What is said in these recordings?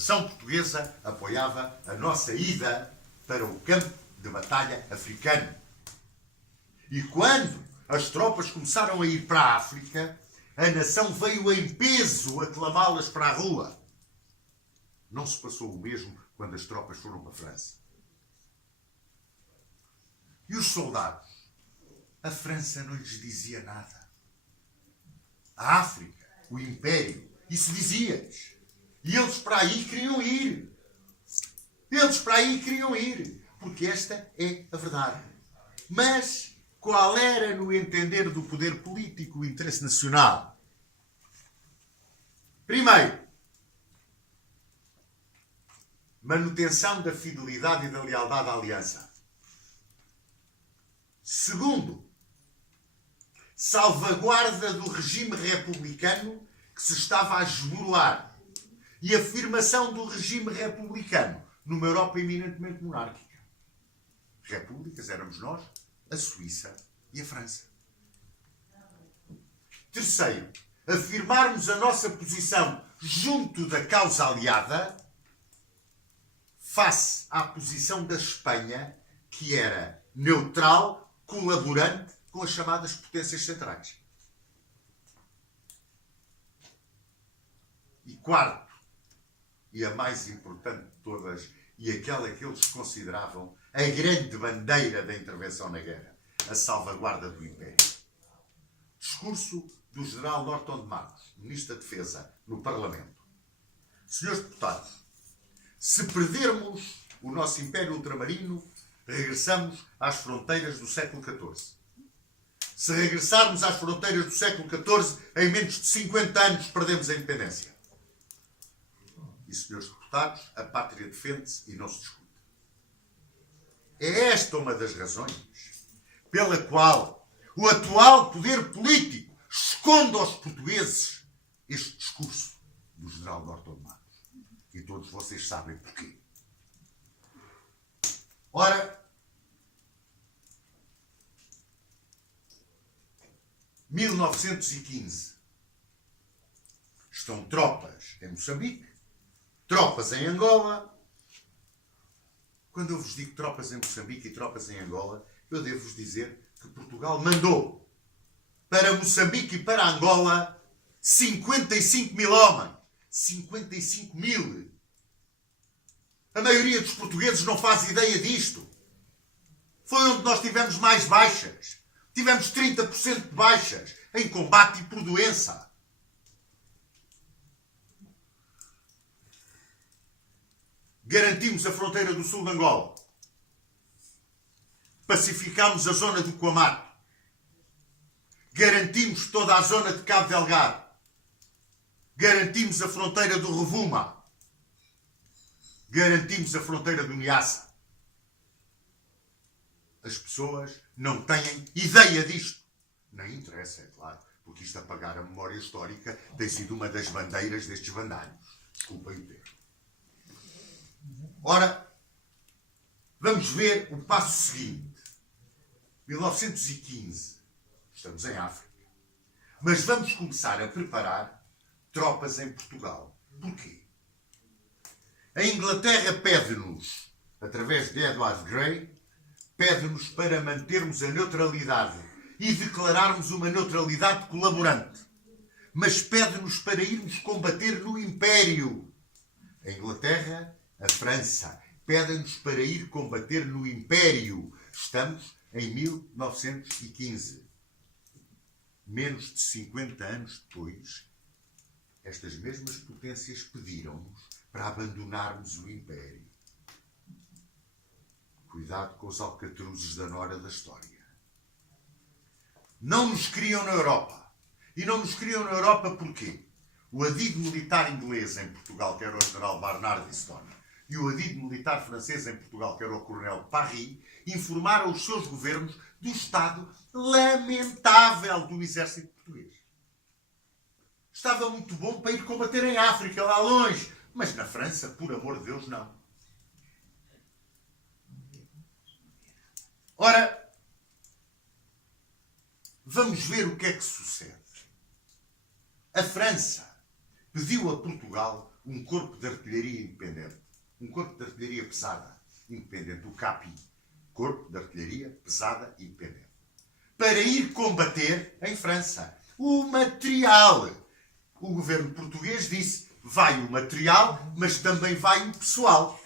nação portuguesa apoiava a nossa ida para o campo de batalha africano. E quando as tropas começaram a ir para a África, a nação veio em peso aclamá-las para a rua. Não se passou o mesmo quando as tropas foram para a França. E os soldados? A França não lhes dizia nada. A África, o Império, isso dizia-lhes. E eles para aí queriam ir. Eles para aí queriam ir. Porque esta é a verdade. Mas qual era, no entender do poder político, o interesse nacional? Primeiro, manutenção da fidelidade e da lealdade à aliança. Segundo, salvaguarda do regime republicano que se estava a esboroar e afirmação do regime republicano numa Europa eminentemente monárquica. Repúblicas éramos nós, a Suíça e a França. Terceiro, afirmarmos a nossa posição junto da causa aliada face à posição da Espanha, que era neutral, colaborante com as chamadas potências centrais. E quarto, e a mais importante de todas, e aquela que eles consideravam a grande bandeira da intervenção na guerra, a salvaguarda do Império. Discurso do general Norton de Matos, Ministro da Defesa, no Parlamento. Senhores deputados, se perdermos o nosso Império Ultramarino, regressamos às fronteiras do século XIV. Se regressarmos às fronteiras do século XIV, em menos de 50 anos perdemos a independência. E, senhores deputados, a pátria defende-se e não se discute. É esta uma das razões pela qual o atual poder político esconde aos portugueses este discurso do general Norton de Matos. E todos vocês sabem porquê. Ora, 1915. Estão tropas em Moçambique, tropas em Angola. Quando eu vos digo tropas em Moçambique e tropas em Angola, eu devo-vos dizer que Portugal mandou para Moçambique e para Angola 55 mil homens. 55 mil. A maioria dos portugueses não faz ideia disto. Foi onde nós tivemos mais baixas. Tivemos 30% de baixas em combate e por doença. Garantimos a fronteira do sul de Angola. Pacificámos a zona do Quamato. Garantimos toda a zona de Cabo Delgado. Garantimos a fronteira do Rovuma. Garantimos a fronteira do Niassa. As pessoas não têm ideia disto. Nem interessa, é claro, porque isto apagar a memória histórica tem sido uma das bandeiras destes bandários. Desculpem o termo. Ora, vamos ver o passo seguinte. 1915. Estamos em África. Mas vamos começar a preparar tropas em Portugal. Porquê? A Inglaterra pede-nos, através de Edward Grey, pede-nos para mantermos a neutralidade e declararmos uma neutralidade colaborante. Mas pede-nos para irmos combater no Império. A Inglaterra, a França, pedem-nos para ir combater no Império. Estamos em 1915. Menos de 50 anos depois, estas mesmas potências pediram-nos para abandonarmos o Império. Cuidado com os alcatruzes da nora da história. Não nos queriam na Europa. E não nos queriam na Europa porquê? O adido militar inglês em Portugal, que era o general Barnard Easton, e o adido militar francês em Portugal, que era o coronel Parry, informaram os seus governos do estado lamentável do exército português. Estava muito bom para ir combater em África, lá longe, mas na França, por amor de Deus, não. Ora, vamos ver o que é que sucede. A França pediu a Portugal um corpo de artilharia independente, um corpo de artilharia pesada independente, o CAPI, Corpo de Artilharia Pesada Independente, para ir combater em França. O material. O governo português disse, vai o material, mas também vai o pessoal.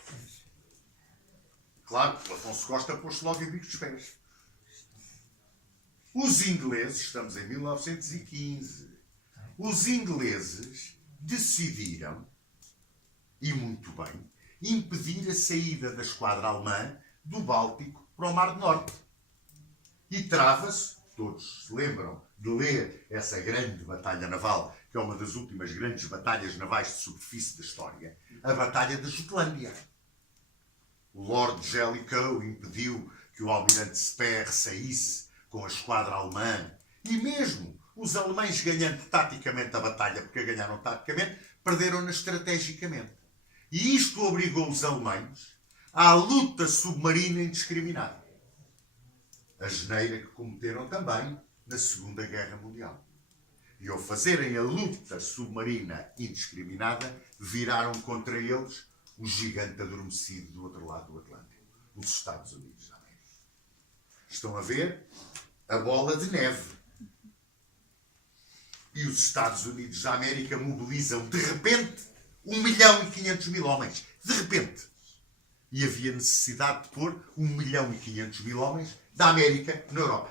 Claro, o Afonso Costa pôs-se logo em bico dos pés. Os ingleses, estamos em 1915, os ingleses decidiram, e muito bem, impedir a saída da esquadra alemã do Báltico para o Mar do Norte. E trava-se, todos se lembram de ler essa grande batalha naval, que é uma das últimas grandes batalhas navais de superfície da história, a Batalha da Jutlândia. O Lord Jellicoe impediu que o almirante Speer saísse com a esquadra alemã, e mesmo os alemães ganhando taticamente a batalha, porque a ganharam taticamente, perderam-na estrategicamente. E isto obrigou os alemães à luta submarina indiscriminada. A geneira que cometeram também na Segunda Guerra Mundial. E ao fazerem a luta submarina indiscriminada, viraram contra eles o gigante adormecido do outro lado do Atlântico, os Estados Unidos da América. Estão a ver a bola de neve. E os Estados Unidos da América mobilizam de repente 1.500.000 homens. De repente. E havia necessidade de pôr 1.500.000 homens da América na Europa.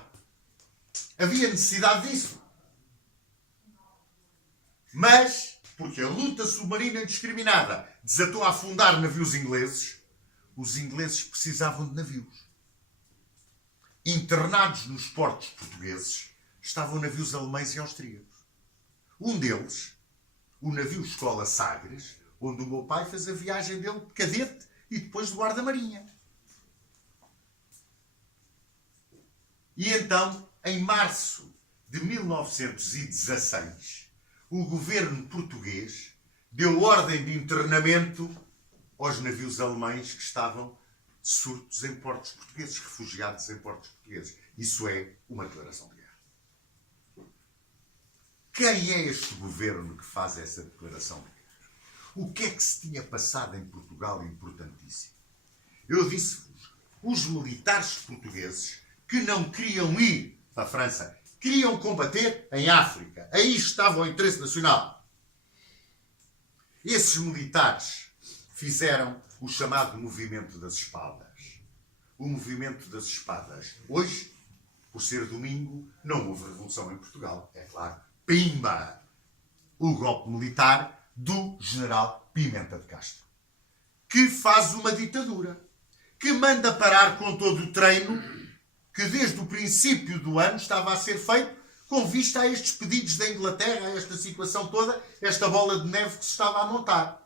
Havia necessidade disso. Mas, porque a luta submarina indiscriminada desatou a afundar navios ingleses, os ingleses precisavam de navios. Internados nos portos portugueses estavam navios alemães e austríacos. Um deles, o navio Escola Sagres, onde o meu pai fez a viagem dele de cadete e depois de guarda-marinha. E então, em março de 1916, o governo português deu ordem de internamento aos navios alemães que estavam surtos em portos portugueses, refugiados em portos portugueses. Isso é uma declaração de guerra. Quem é este governo que faz essa declaração de guerra? O que é que se tinha passado em Portugal importantíssimo? Eu disse-vos, os militares portugueses que não queriam ir para a França, queriam combater em África. Aí estava o interesse nacional. Esses militares fizeram o chamado movimento das espadas. O movimento das espadas. Hoje, por ser domingo, não houve revolução em Portugal. É claro. Pimba! O golpe militar do general Pimenta de Castro. Que faz uma ditadura. Que manda parar com todo o treino que desde o princípio do ano estava a ser feito com vista a estes pedidos da Inglaterra, a esta situação toda, esta bola de neve que se estava a montar.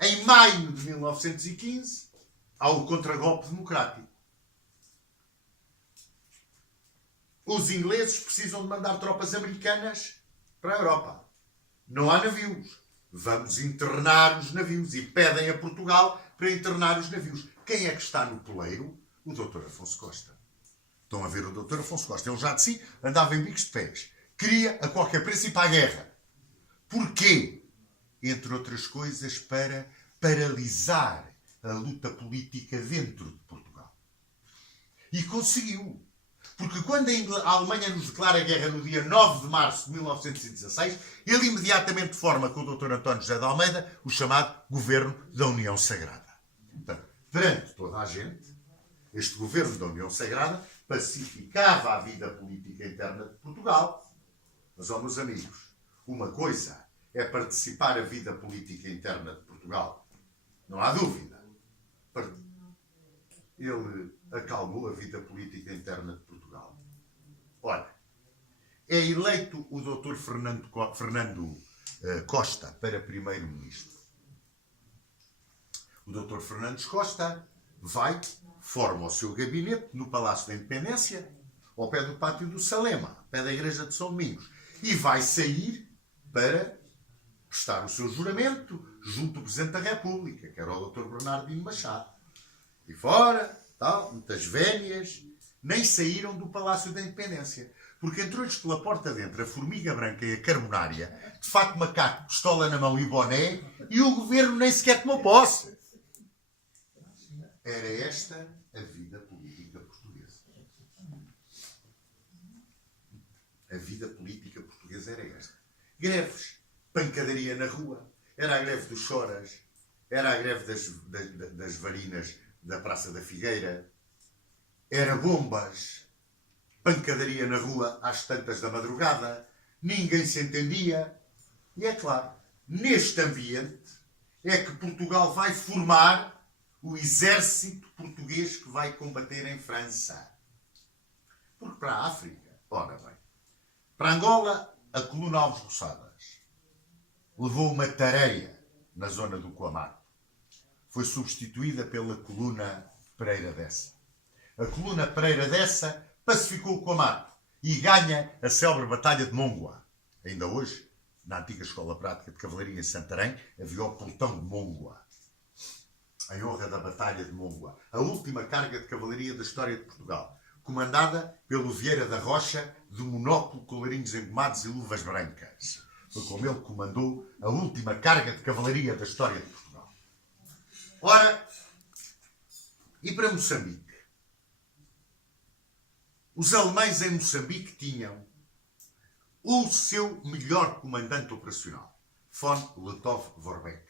Em maio de 1915, há o contragolpe democrático. Os ingleses precisam de mandar tropas americanas para a Europa. Não há navios. Vamos internar os navios. E pedem a Portugal para internar os navios. Quem é que está no poleiro? O Dr. Afonso Costa. Estão a ver o Dr. Afonso Costa. Ele já de si andava em bicos de pés. Queria a qualquer preço ir para a guerra. Porquê? Entre outras coisas, para paralisar a luta política dentro de Portugal. E conseguiu. Porque quando a Alemanha nos declara guerra no dia 9 de março de 1916, ele imediatamente forma com o Dr. António José de Almeida o chamado Governo da União Sagrada. Portanto, perante toda a gente, este Governo da União Sagrada pacificava a vida política interna de Portugal. Mas, ó meus amigos, uma coisa é participar a vida política interna de Portugal. Não há dúvida. Ele acalmou a vida política interna de Portugal. Ora, é eleito o Dr. Fernando Costa para primeiro-ministro. O Dr. Fernandes Costa vai, forma o seu gabinete no Palácio da Independência, ao pé do Pátio do Salema, ao pé da Igreja de São Domingos, e vai sair para prestar o seu juramento junto ao Presidente da República, que era o Dr. Bernardino Machado. E fora, tal, muitas vénias, nem saíram do Palácio da Independência. Porque entrou-lhes pela porta dentro a formiga branca e a carbonária, de fato macaco, pistola na mão e boné, e o governo nem sequer tomou posse. Era esta a vida política portuguesa. A vida política portuguesa era esta. Greves, pancadaria na rua. Era a greve dos choras, era a greve das varinas da Praça da Figueira, era bombas, pancadaria na rua às tantas da madrugada, ninguém se entendia. E é claro, neste ambiente é que Portugal vai formar o exército português que vai combater em França. Porque para a África, ora bem, para Angola, a coluna Alves Roçadas levou uma tareia na zona do Coamato. Foi substituída pela coluna Pereira Dessa. A coluna Pereira Dessa pacificou o Coamato e ganha a célebre Batalha de Mongoa. Ainda hoje, na antiga Escola Prática de Cavalaria em Santarém, havia o Pelotão de Mongoa, em honra da Batalha de Mongoa, a última carga de cavalaria da história de Portugal, comandada pelo Vieira da Rocha, de monóculo, colarinhos engomados e luvas brancas. Foi como ele comandou a última carga de cavalaria da história de Portugal. Ora, e para Moçambique? Os alemães em Moçambique tinham o seu melhor comandante operacional, von Lettow-Vorbeck.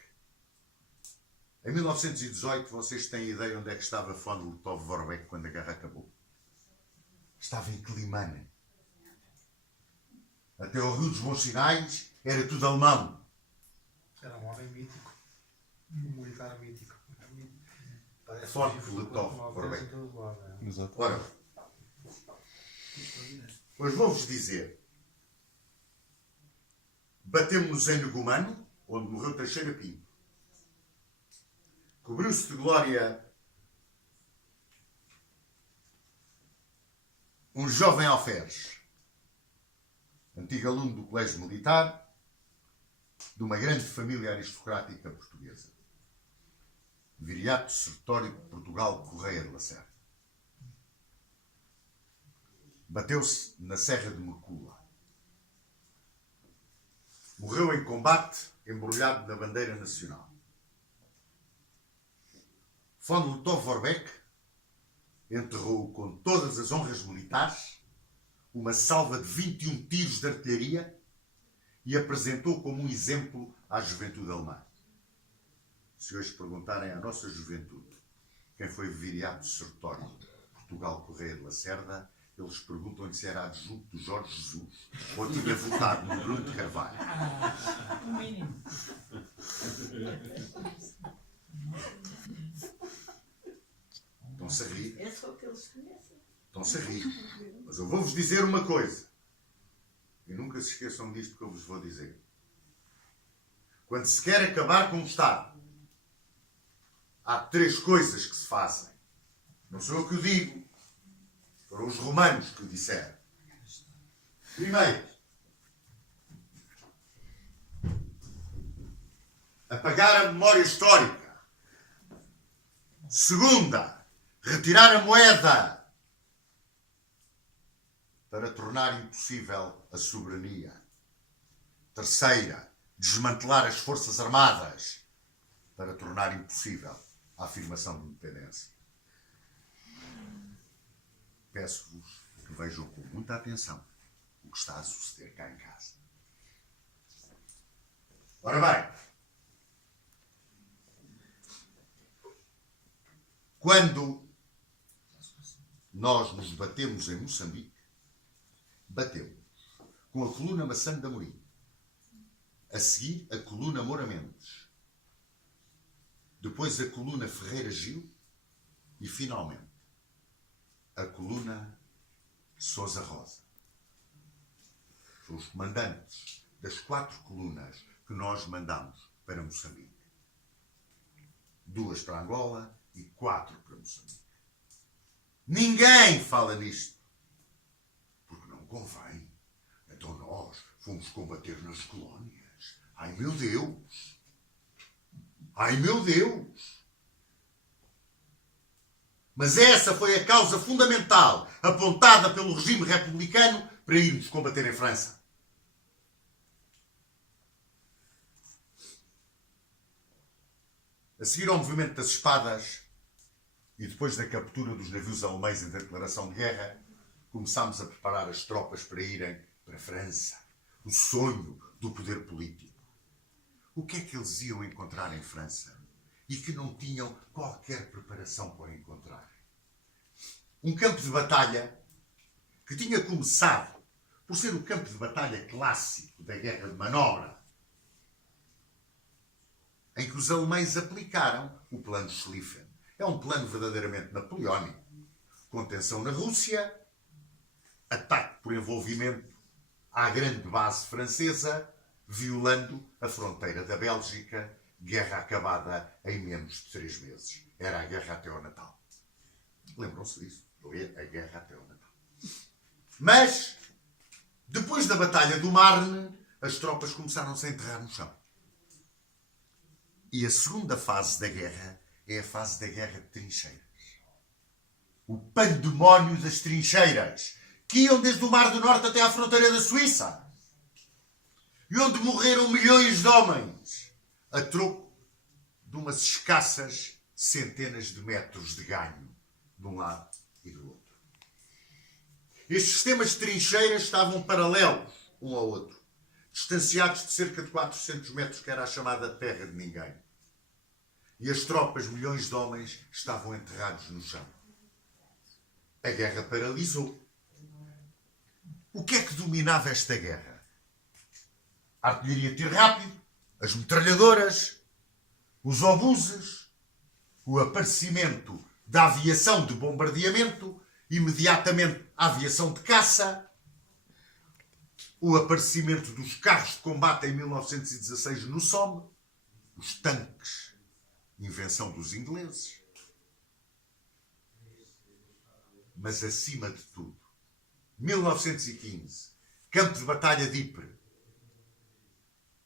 Em 1918, vocês têm ideia onde é que estava von Lettow-Vorbeck quando a guerra acabou? Estava em Climane. Até ao Rio dos Bons Sinais era tudo alemão. Era um homem mítico. Um militar mítico. Von Lettow-Vorbeck. Ora, pois vou-vos dizer. Batemos-nos em Negumano, onde morreu Teixeira Pinto. Cobriu-se de glória um jovem alferes, antigo aluno do Colégio Militar, de uma grande família aristocrática portuguesa. Viriato Sertório de Portugal Correia de Lacerda. Bateu-se na Serra de Mercula. Morreu em combate, embrulhado na bandeira nacional. Von Lettow-Vorbeck enterrou com todas as honras militares uma salva de 21 tiros de artilharia e apresentou como um exemplo à juventude alemã. Se hoje perguntarem à nossa juventude quem foi Viriato Sertório de Portugal Correia de Lacerda, eles perguntam-lhe se era adjunto do Jorge Jesus ou tinha votado no Bruno de Carvalho. O mínimo. Estão-se a rir. É só o que eles conhecem. Estão-se a rir. Mas eu vou-vos dizer uma coisa. E nunca se esqueçam disto que eu vos vou dizer. Quando se quer acabar com o Estado, há 3 coisas que se fazem. Não sou eu que o digo. Foram os romanos que o disseram. Primeiro, apagar a memória histórica. Segunda, retirar a moeda para tornar impossível a soberania. Terceira, desmantelar as forças armadas para tornar impossível a afirmação de independência. Peço-vos que vejam com muita atenção o que está a suceder cá em casa. Ora bem, quando nós nos batemos em Moçambique, batemos com a coluna Maçã de Amorim, a seguir a coluna Moura Mendes, depois a coluna Ferreira Gil e, finalmente, a coluna Sousa Rosa. São os comandantes das 4 colunas que nós mandamos para Moçambique. 2 para Angola e 4 para Moçambique. Ninguém fala nisto. Porque não convém. Então nós fomos combater nas colónias. Ai meu Deus! Ai meu Deus! Mas essa foi a causa fundamental apontada pelo regime republicano para irmos combater em França. A seguir ao movimento das espadas e depois da captura dos navios alemães e da declaração de guerra, começámos a preparar as tropas para irem para a França. O sonho do poder político. O que é que eles iam encontrar em França? E que não tinham qualquer preparação para encontrar. Um campo de batalha que tinha começado por ser o campo de batalha clássico da guerra de manobra, em que os alemães aplicaram o plano Schlieffen. É um plano verdadeiramente napoleónico. Contenção na Rússia, ataque por envolvimento à grande base francesa, violando a fronteira da Bélgica, guerra acabada em menos de 3 meses. Era a guerra até ao Natal. Lembram-se disso? Foi a guerra até ao Natal. Mas, depois da Batalha do Marne, as tropas começaram-se a enterrar no chão. E a segunda fase da guerra é a fase da guerra de trincheiras. O pandemónio das trincheiras, que iam desde o Mar do Norte até à fronteira da Suíça. E onde morreram milhões de homens, a troco de umas escassas centenas de metros de ganho, de um lado e do outro. Estes sistemas de trincheiras estavam paralelos um ao outro, distanciados de cerca de 400 metros, que era a chamada terra de ninguém. E as tropas, milhões de homens, estavam enterrados no chão. A guerra paralisou. O que é que dominava esta guerra? A artilharia de tiro rápido, as metralhadoras, os obuses, o aparecimento da aviação de bombardeamento, imediatamente a aviação de caça, o aparecimento dos carros de combate em 1916 no Somme, os tanques, invenção dos ingleses. Mas acima de tudo, 1915, campo de batalha de Ypres,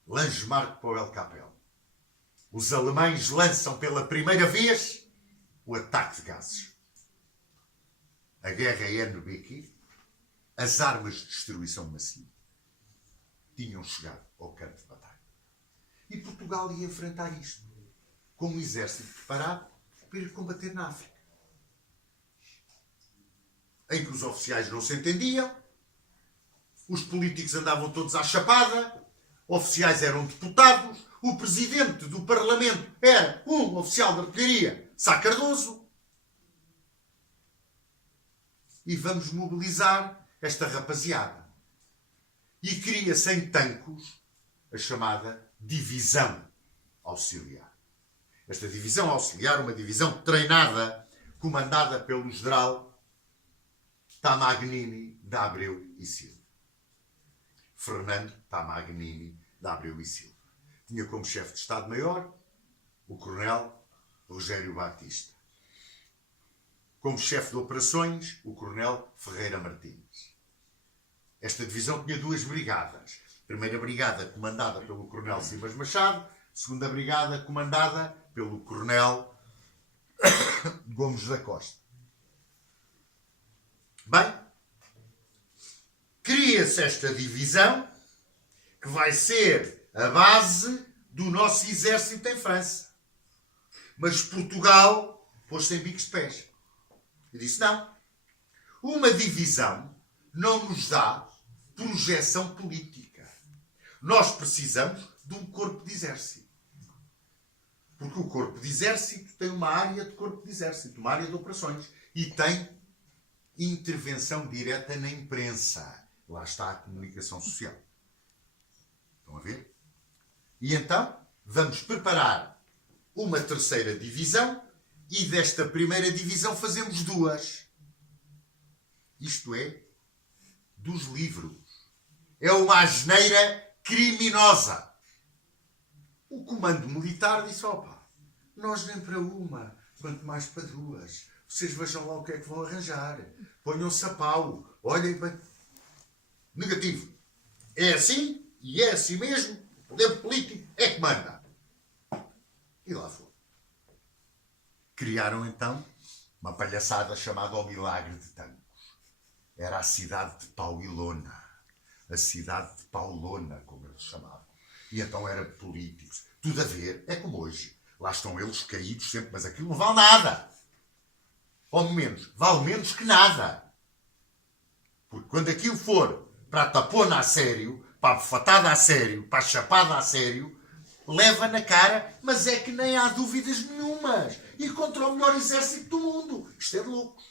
Langemarck para o El Capelle. Os alemães lançam pela primeira vez o ataque de gases. A guerra é no Becky, as armas de destruição massiva tinham chegado ao campo de batalha. E Portugal ia enfrentar isto, como um exército preparado para ir combater na África. Em que os oficiais não se entendiam, os políticos andavam todos à chapada, oficiais eram deputados, o presidente do Parlamento era um oficial de artilharia, Sá Cardoso. E vamos mobilizar esta rapaziada. E cria-se em Tancos a chamada Divisão Auxiliar. Esta Divisão Auxiliar, uma divisão treinada, comandada pelo general Tamagnini de Abreu e Silva. Fernando Tamagnini de Abreu e Silva. Tinha como chefe de Estado-Maior o coronel Rogério Batista. Como chefe de operações, o coronel Ferreira Martins. Esta divisão tinha 2 brigadas. Primeira brigada comandada pelo coronel Simas Machado, segunda brigada comandada pelo coronel Gomes da Costa. Bem, cria-se esta divisão que vai ser a base do nosso exército em França. Mas Portugal pôs-se em bicos de pés. E disse, não, uma divisão não nos dá projeção política. Nós precisamos de um corpo de exército. Porque o corpo de exército tem uma área de corpo de exército, uma área de operações. E tem intervenção direta na imprensa. Lá está a comunicação social. Estão a ver? E então, vamos preparar uma terceira divisão e desta primeira divisão fazemos 2. Isto é, dos livros. É uma asneira criminosa. O comando militar disse, opa, nós nem para uma, quanto mais para 2. Vocês vejam lá o que é que vão arranjar. Ponham-se a pau. Olhem bem. Negativo. É assim e é assim mesmo. O poder político é que manda. E lá foi. Criaram então uma palhaçada chamada O Milagre de Tancos. Era a cidade de pau e lona. a cidade de Paulona, como eles chamavam. E então era políticos. Tudo a ver, é como hoje. Lá estão eles caídos sempre, mas aquilo não vale nada. Ou menos, vale menos que nada. Porque quando aquilo for para a tapona a sério, para a bufatada a sério, para a chapada a sério, leva na cara, mas é que nem há dúvidas nenhumas. E contra o melhor exército do mundo. Isto é de loucos.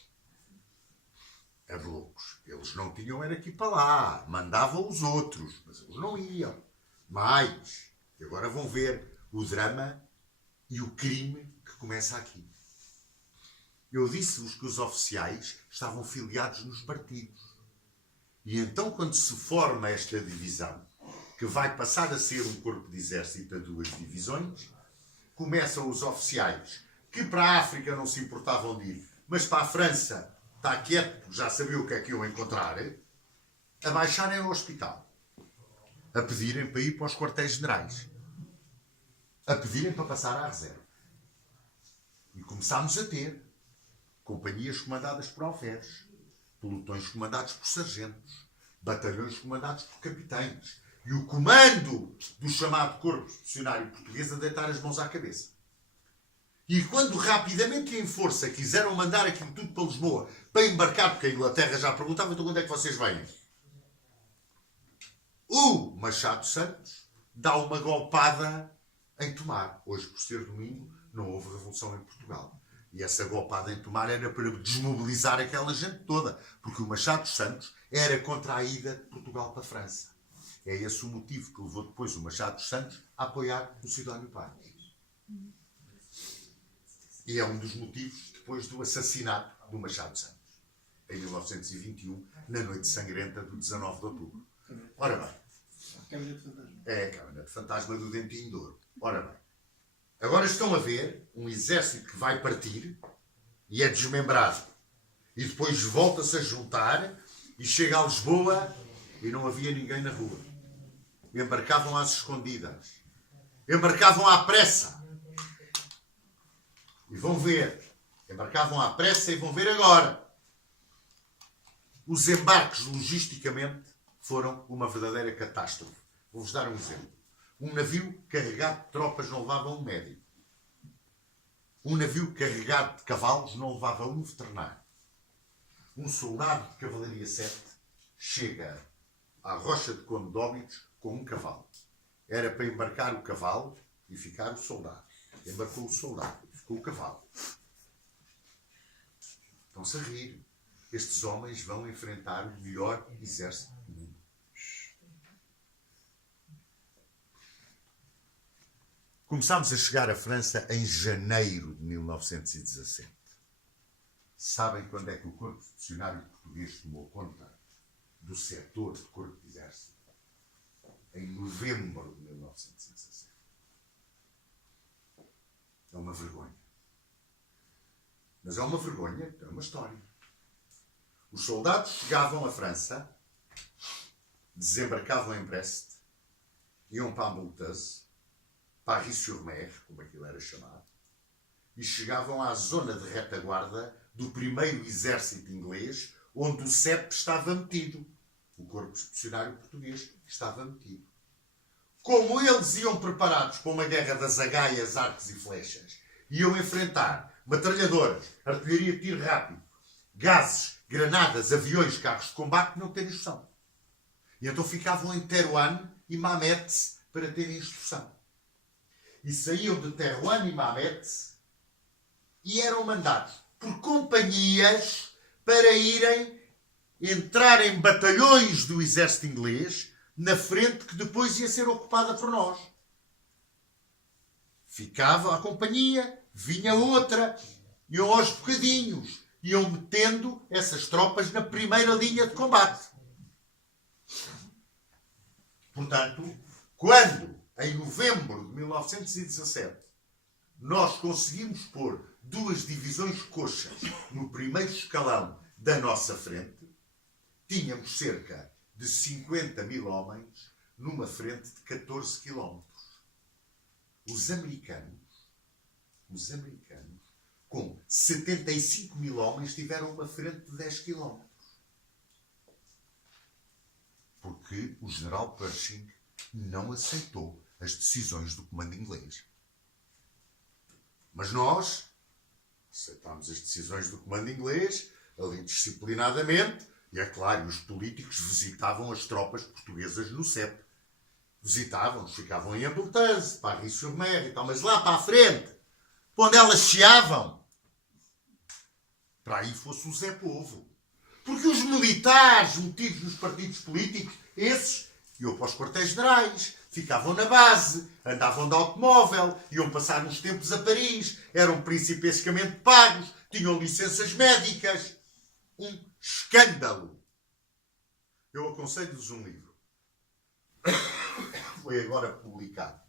É de loucos. Eles não tinham era aqui para lá. Mandavam os outros, mas eles não iam. Mais. E agora vão ver o drama e o crime que começa aqui. Eu disse-vos que os oficiais estavam filiados nos partidos. E então, quando se forma esta divisão, que vai passar a ser um corpo de exército a 2 divisões, começam os oficiais, que para a África não se importavam de ir, mas para a França está quieto, porque já sabia o que é que iam encontrar, a baixarem ao hospital, a pedirem para ir para os quartéis-generais, a pedirem para passar à reserva. E começámos a ter companhias comandadas por alferes, pelotões comandados por sargentos, batalhões comandados por capitães, e o comando do chamado Corpo Expedicionário Português a deitar as mãos à cabeça. E quando rapidamente e em força quiseram mandar aquilo tudo para Lisboa para embarcar, porque a Inglaterra já perguntava, então quando é que vocês vêm? O Machado Santos dá uma golpada em Tomar. Hoje, por ser domingo, não houve revolução em Portugal. E essa golpada em Tomar era para desmobilizar aquela gente toda, porque o Machado Santos era contra a ida de Portugal para a França. É esse o motivo que levou depois o Machado Santos a apoiar o Sidónio Paz. E é um dos motivos depois do assassinato do Machado Santos, em 1921, na noite sangrenta do 19 de outubro. Ora bem, é a Câmara de Fantasma do Dentinho de Ouro. Ora bem, agora estão a ver um exército que vai partir e é desmembrado. E depois volta-se a juntar e chega a Lisboa e não havia ninguém na rua. Embarcavam às escondidas. Embarcavam à pressa. E vão ver. Embarcavam à pressa e vão ver agora. Os embarques, logisticamente, foram uma verdadeira catástrofe. Vou-vos dar um exemplo. Um navio carregado de tropas não levava um médico. Um navio carregado de cavalos não levava um veterinário. Um soldado de cavalaria 7 chega à Rocha de Conde de Óbidos com um cavalo. Era para embarcar o cavalo e ficar o soldado. Embarcou o soldado e ficou o cavalo. Estão-se a rir. Estes homens vão enfrentar o melhor exército do mundo. Começámos a chegar à França em janeiro de 1917. Sabem quando é que o Corpo Expedicionário Português tomou conta do setor de Corpo de Exército? Em novembro de 1917. É uma vergonha. Mas é uma vergonha, é uma história. Os soldados chegavam à França, desembarcavam em Brest, iam para Ambulteuse, para Ris-sur-Mer, como aquilo era chamado, e chegavam à zona de retaguarda do primeiro exército inglês, onde o CEP estava metido. O Corpo Expedicionário Português estava metido. Como eles iam preparados para uma guerra das agaias, arcos e flechas, iam enfrentar metralhadoras, artilharia de tiro rápido, gases, granadas, aviões, carros de combate, não terem instrução. E então ficavam em Terouanne e Mametz para terem instrução. E saíam de Terouanne e Mametz e eram mandados por companhias para irem entrar em batalhões do exército inglês na frente que depois ia ser ocupada por nós. Ficava a companhia, vinha outra, iam aos bocadinhos, iam metendo essas tropas na primeira linha de combate. Portanto, quando, em novembro de 1917, nós conseguimos pôr 2 divisões coxas no primeiro escalão da nossa frente, tínhamos cerca de 50.000 homens numa frente de 14 quilómetros. Os americanos, com 75.000 homens, tiveram uma frente de 10 quilómetros. porque o general Pershing não aceitou as decisões do comando inglês. Mas nós aceitámos as decisões do comando inglês, ali disciplinadamente, e é claro, os políticos visitavam as tropas portuguesas no CEP. Visitavam-nos, ficavam em Abeltase, Paris-sur-Mer e tal, mas lá para a frente, para onde elas cheavam, para aí fosse o Zé Povo. Porque os militares metidos nos partidos políticos, esses, iam para os quartéis-generais, ficavam na base, andavam de automóvel, iam passar uns tempos a Paris, eram principescamente pagos, tinham licenças médicas. Um escândalo. Eu aconselho-vos um livro. Foi agora publicado.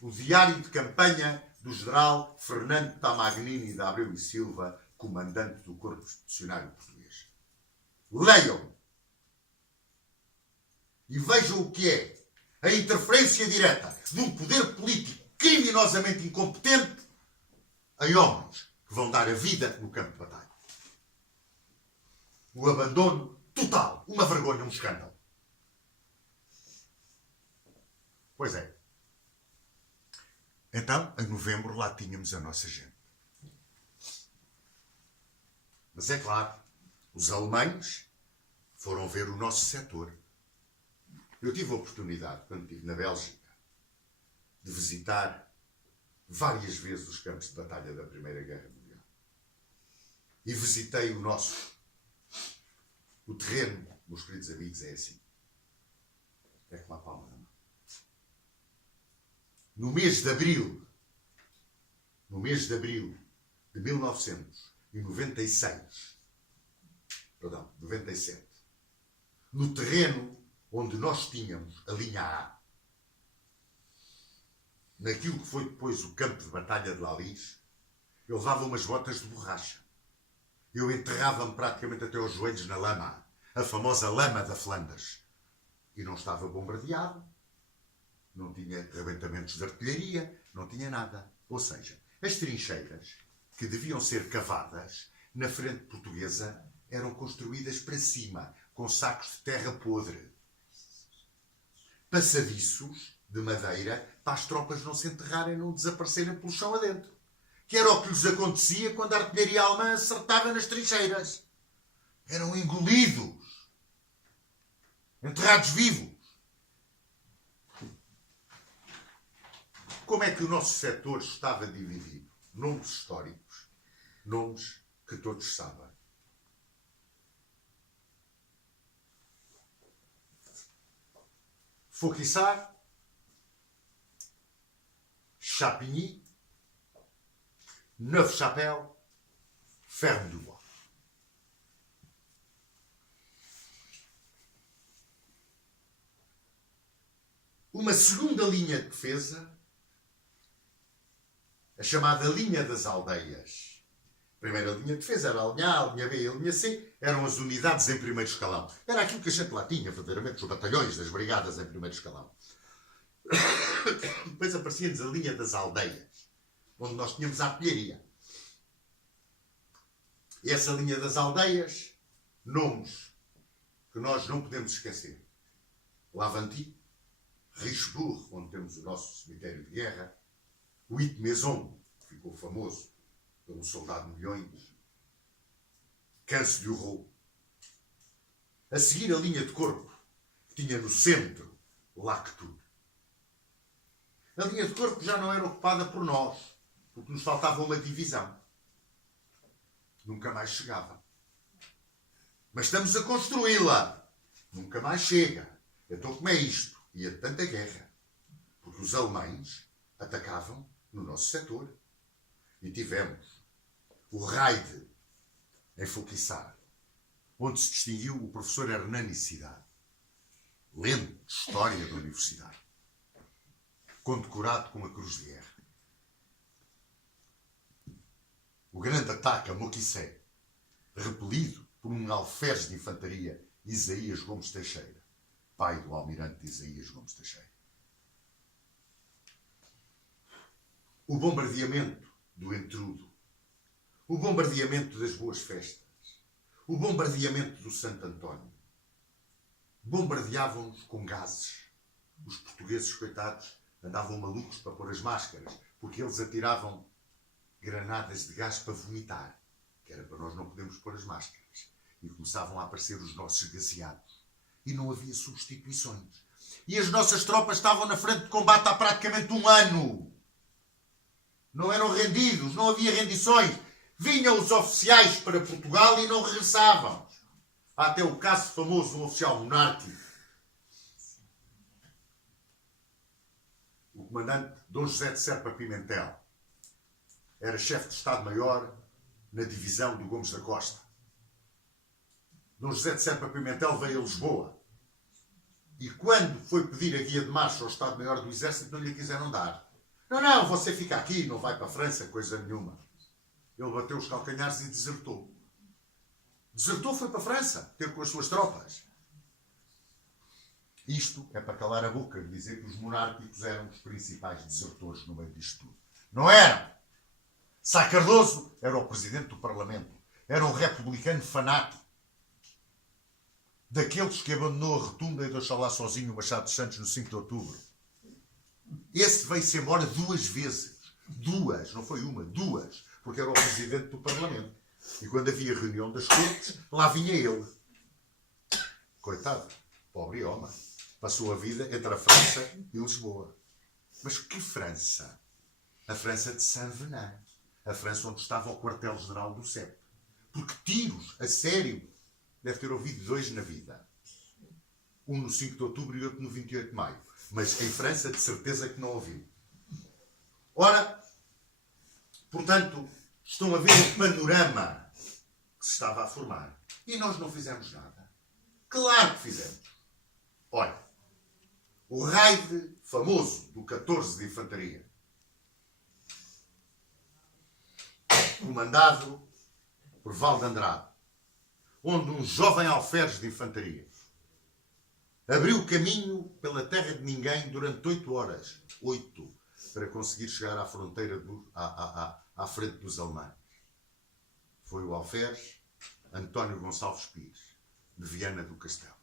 O Diário de Campanha do General Fernando Tamagnini de Abreu e Silva, comandante do Corpo Expedicionário Português. Leiam! E vejam o que é a interferência direta de um poder político criminosamente incompetente em homens que vão dar a vida no campo de batalha. O abandono total, uma vergonha, um escândalo. Pois é. Então, em novembro, lá tínhamos a nossa gente. Mas é claro, os alemães foram ver o nosso setor. Eu tive a oportunidade, quando estive na Bélgica, de visitar várias vezes os campos de batalha da Primeira Guerra Mundial. E visitei o terreno, meus queridos amigos, é assim. É como a palma da mão. No mês de abril de 1996, 97, no terreno onde nós tínhamos a linha A, naquilo que foi depois o campo de batalha de Lalis, eu levava umas botas de borracha. Eu enterrava-me praticamente até aos joelhos na lama, a famosa lama da Flandres. E não estava bombardeado, não tinha arrebentamentos de artilharia, não tinha nada. Ou seja, as trincheiras que deviam ser cavadas na frente portuguesa eram construídas para cima, com sacos de terra podre. Passadiços de madeira para as tropas não se enterrarem, não desaparecerem pelo chão adentro. Que era o que lhes acontecia quando a artilharia alemã acertava nas trincheiras. Eram engolidos. Enterrados vivos. Como é que o nosso setor estava dividido? Nomes históricos. Nomes que todos sabem. Fauquissart, Chapigny, Neuf-Chapelle, Ferme-du-Bois. Uma segunda linha de defesa, a chamada linha das aldeias. A primeira linha de defesa era a linha A, a linha B e a linha C, eram as unidades em primeiro escalão. Era aquilo que a gente lá tinha, verdadeiramente, os batalhões das brigadas em primeiro escalão. Depois aparecia-nos a linha das aldeias, onde nós tínhamos a artilharia. E essa linha das aldeias, nomes que nós não podemos esquecer. Lavanty, Richebourg, onde temos o nosso cemitério de guerra, Huit-Maisons, que ficou famoso pelo soldado milhões, Quinze-du-Roux. A seguir a linha de corpo, que tinha no centro Lactude. A linha de corpo já não era ocupada por nós, porque nos faltava uma divisão. Nunca mais chegava. Mas estamos a construí-la. Nunca mais chega. Então como é isto? E a tanta guerra. Porque os alemães atacavam no nosso setor. E tivemos o raid em Fauquissart, onde se distinguiu o professor Hernani Cidade, lendo História da Universidade, condecorado com a Cruz de Guerra. O grande ataque a Mauquissé, repelido por um alferes de infantaria, Isaías Gomes Teixeira, pai do almirante Isaías Gomes Teixeira. O bombardeamento do Entrudo, o bombardeamento das Boas Festas, o bombardeamento do Santo António. bombardeavam-nos com gases. Os portugueses, coitados, andavam malucos para pôr as máscaras, porque eles atiravam granadas de gás para vomitar, que era para nós não podermos pôr as máscaras. E começavam a aparecer os nossos gaseados. E não havia substituições. E as nossas tropas estavam na frente de combate há praticamente um ano. Não eram rendidos, não havia rendições. Vinham os oficiais para Portugal e não regressavam. Há até o caso famoso, um oficial monárquico, o comandante Dom José de Serpa Pimentel. Era chefe de Estado-Maior na divisão do Gomes da Costa. Dom José de Serpa Pimentel veio a Lisboa. E quando foi pedir a guia de marcha ao Estado-Maior do Exército, não lhe quiseram dar. Não, você fica aqui, não vai para a França, coisa nenhuma. Ele bateu os calcanhares e desertou. Desertou, foi para a França, ter com as suas tropas. Isto é para calar a boca de dizer que os monárquicos eram os principais desertores no meio disto tudo. Não eram! Sá Cardoso era o presidente do Parlamento. Era um republicano fanático. Daqueles que abandonou a rotunda e deixou lá sozinho o Machado de Santos no 5 de outubro. Esse veio-se embora 2 vezes. 2, não foi uma, 2. Porque era o presidente do Parlamento. E quando havia reunião das cortes, lá vinha ele. Coitado, pobre homem. Passou a vida entre a França e Lisboa. Mas que França? A França de Saint-Venant. A França onde estava o quartel-general do CEP. Porque tiros, a sério, deve ter ouvido 2 na vida. Um no 5 de outubro e outro no 28 de maio. Mas em França, de certeza que não ouviu. Ora, portanto, estão a ver o panorama que se estava a formar. E nós não fizemos nada. Claro que fizemos. Olha, o raid famoso do 14 de Infantaria, comandado por Valde Andrade, onde um jovem alferes de infantaria abriu caminho pela terra de ninguém durante 8 horas. 8. Para conseguir chegar à fronteira, à frente dos alemães. Foi o alferes António Gonçalves Pires, de Viana do Castelo.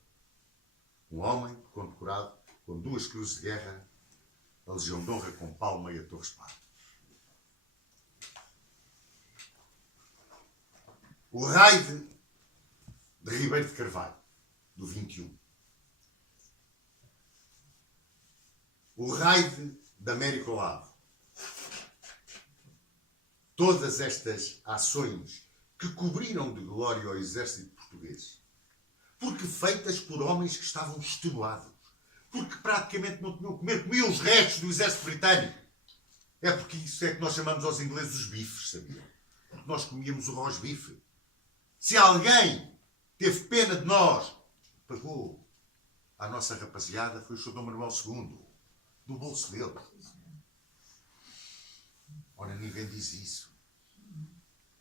Um homem condecorado com 2 cruzes de guerra, a Legião de Honra com Palma e a Torre Espada. O raid de Ribeiro de Carvalho, do 21. O raid da América ao Lado. Todas estas ações que cobriram de glória ao exército português, porque feitas por homens que estavam extenuados, porque praticamente não tinham comer, comiam os restos do exército britânico. É porque isso é que nós chamamos aos ingleses os bifes, sabiam? Porque nós comíamos o rosbife. Se alguém teve pena de nós, pagou à nossa rapaziada, foi o Sr. Dom Manuel II, do bolso dele. Ora, ninguém diz isso.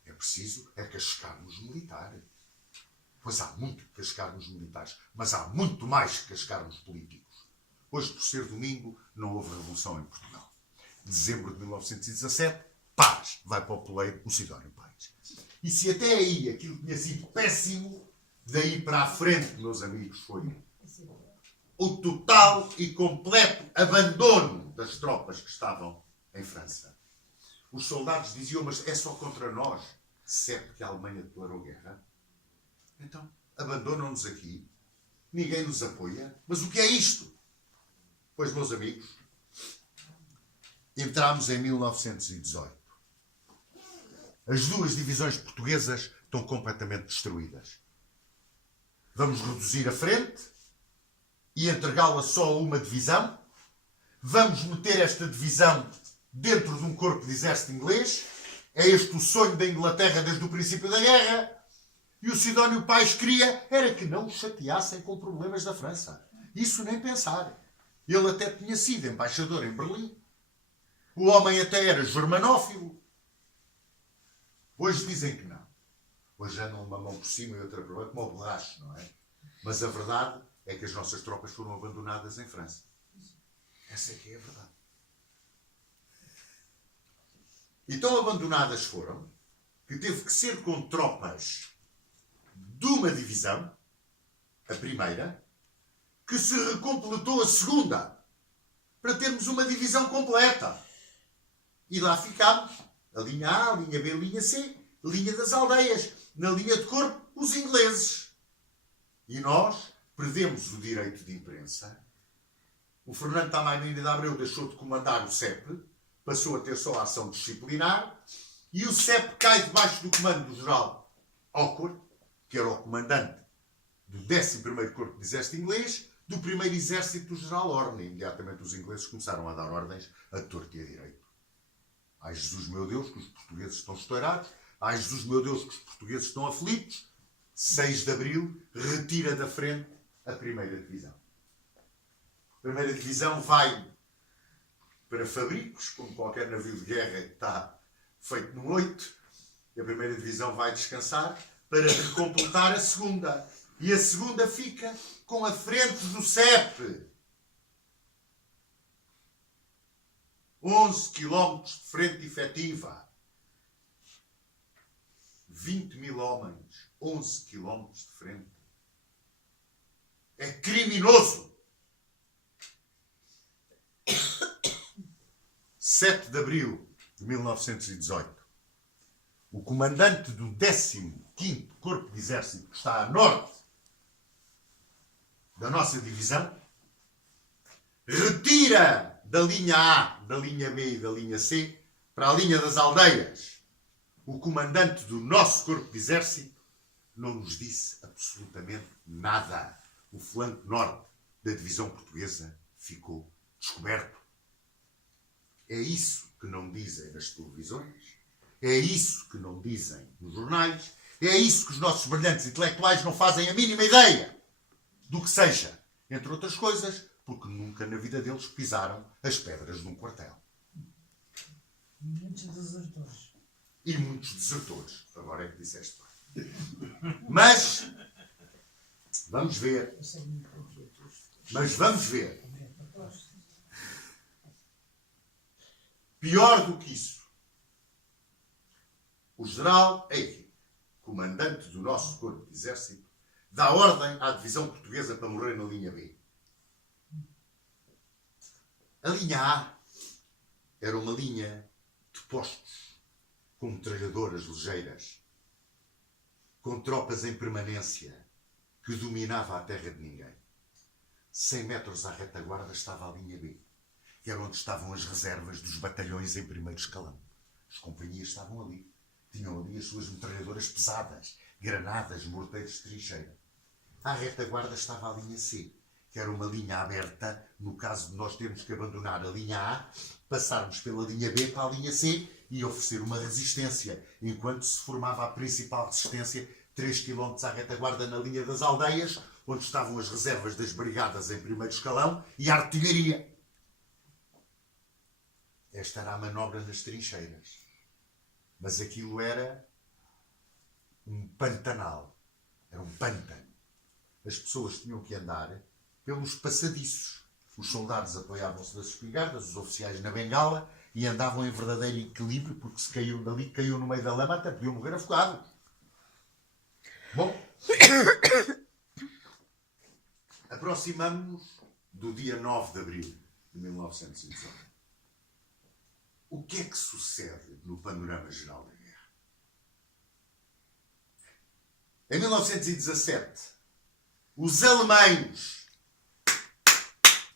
É preciso cascar nos militares. Pois há muito que cascar nos militares, mas há muito mais que cascar nos políticos. Hoje, por ser domingo, não houve revolução em Portugal. Dezembro de 1917, paz, vai para o poleiro o Sidónio Pais. E se até aí aquilo tinha sido péssimo, daí para a frente, meus amigos, foi o total e completo abandono das tropas que estavam em França. Os soldados diziam, mas é só contra nós, certo que a Alemanha declarou guerra. Então, abandonam-nos aqui, ninguém nos apoia. Mas o que é isto? Pois, meus amigos, entramos em 1918. As 2 divisões portuguesas estão completamente destruídas. Vamos reduzir a frente e entregá-la só a uma divisão. Vamos meter esta divisão dentro de um corpo de exército inglês. É este o sonho da Inglaterra desde o princípio da guerra. E o Sidónio Pais queria era que não o chateassem com problemas da França. Isso nem pensar. Ele até tinha sido embaixador em Berlim. O homem até era germanófilo. Hoje dizem que não. Hoje andam uma mão por cima e outra por baixo, como o borracho, não é? Mas a verdade é que as nossas tropas foram abandonadas em França. Essa é que é a verdade. E tão abandonadas foram que teve que ser com tropas de uma divisão, a primeira, que se recompletou a segunda, para termos uma divisão completa. E lá ficámos. A linha A, a linha B, a linha C, linha das aldeias. Na linha de corpo, os ingleses. E nós perdemos o direito de imprensa. O Fernando Tamarinho de Abreu deixou de comandar o CEP, passou a ter só a ação disciplinar, e o CEP cai debaixo do comando do general Awkward, que era o comandante do 11º Corpo de Exército Inglês, do 1º Exército do general Horne. Imediatamente os ingleses começaram a dar ordens a torto e a direito. Ai Jesus meu Deus, que os portugueses estão estourados. Ai Jesus meu Deus, que os portugueses estão aflitos. 6 de Abril, retira da frente a 1ª Divisão. A 1ª Divisão vai para Fabricos, como qualquer navio de guerra está feito no 8. E a 1ª Divisão vai descansar para recompletar a 2ª. E a 2ª fica com a frente do CEP. 11 km de frente efetiva. 20 mil homens. 11 km de frente. É criminoso. 7 de abril de 1918. O comandante do 15º Corpo de Exército, que está a norte da nossa divisão, retira da linha A, da linha B e da linha C para a linha das aldeias. O comandante do nosso Corpo de Exército não nos disse absolutamente nada. O flanco norte da divisão portuguesa ficou descoberto. É isso que não dizem nas televisões, é isso que não dizem nos jornais, é isso que os nossos brilhantes intelectuais não fazem a mínima ideia do que seja. Entre outras coisas, porque nunca na vida deles pisaram as pedras de um quartel. Muitos desertores. E muitos desertores. Agora é que disseste. Mas, vamos ver. Eu sei muito pouco. Mas vamos ver. Pior do que isso. O general Eyck, comandante do nosso Corpo de Exército, dá ordem à divisão portuguesa para morrer na linha B. A linha A era uma linha de postos, com metralhadoras ligeiras, com tropas em permanência, que dominava a terra de ninguém. 100 metros à retaguarda estava a linha B, que era onde estavam as reservas dos batalhões em primeiro escalão. As companhias estavam ali. Tinham ali as suas metralhadoras pesadas, granadas, morteiros de trincheira. À retaguarda estava a linha C, que era uma linha aberta, no caso de nós termos que abandonar a linha A, passarmos pela linha B para a linha C e oferecer uma resistência, enquanto se formava a principal resistência 3 km à retaguarda na linha das aldeias, onde estavam as reservas das brigadas em primeiro escalão e a artilharia. Esta era a manobra nas trincheiras. Mas aquilo era um pantanal. Era um pântano. As pessoas tinham que andar pelos passadiços. Os soldados apoiavam-se das espingardas, os oficiais na bengala, e andavam em verdadeiro equilíbrio, porque se caíam dali, caíam no meio da lama, até podiam morrer afogados. Bom, aproximamos-nos do dia 9 de abril de 1918. O que é que sucede no panorama geral da guerra? Em 1917, os alemães,